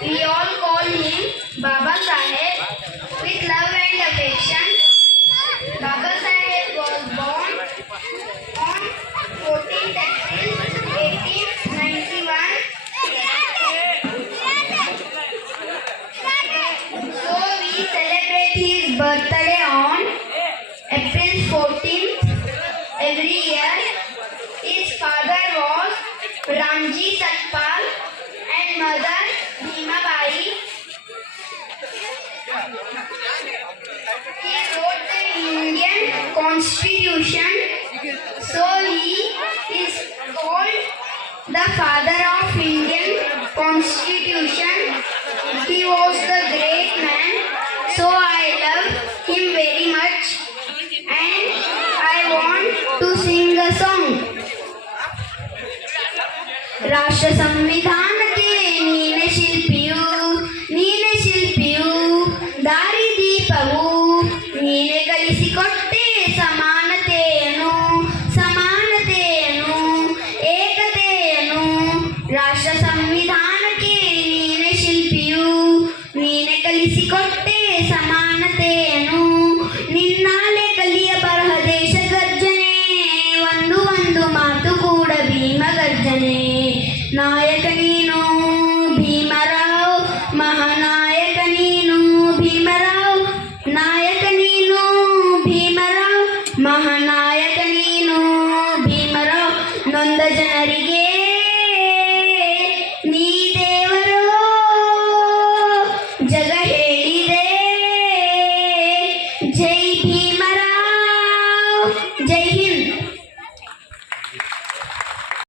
We all call him Baba Saheb with love and affection. Baba Saheb was born on 14th April 1891. So we celebrate his birthday on April 14th every year. His father was Ramji Satpal He wrote the Indian Constitution, so he is called the father of Indian Constitution. He was the great man, so I love him very much, and I want to sing a song. ರಾಷ್ಟ್ರ ಸಂವಿಧಾನಕ್ಕೆ ನೀನೆ ಶಿಲ್ಪಿಯು ನೀನೆ ಶಿಲ್ಪಿಯು ದಾರಿ ದೀಪವು ನೀನೆ ಕಲಿಸಿಕೊಟ್ಟೆ ಸಮಾನತೆಯನ್ನು ಸಮಾನತೆಯನ್ನು ಏಕತೆಯನ್ನು ರಾಷ್ಟ್ರ ಸಂವಿಧಾನಕ್ಕೆ ನೀನೆ ಶಿಲ್ಪಿಯು ನೀನೆ ಕಲಿಸಿಕೊಟ್ಟೆ ಸಮಾನತೆಯನ್ನು ನಿನ್ನಾಲೆ ಕಲಿಯ ಬರಹ ದೇಶ ಗರ್ಜನೆ ಒಂದು ಒಂದು ಮಾತು ಕೂಡ ಭೀಮ ಗರ್ಜನೆ ನಾಯಕ ನೀನು ಭೀಮರಾವ್ ಮಹಾನ जय भीमराव। जय हिंद।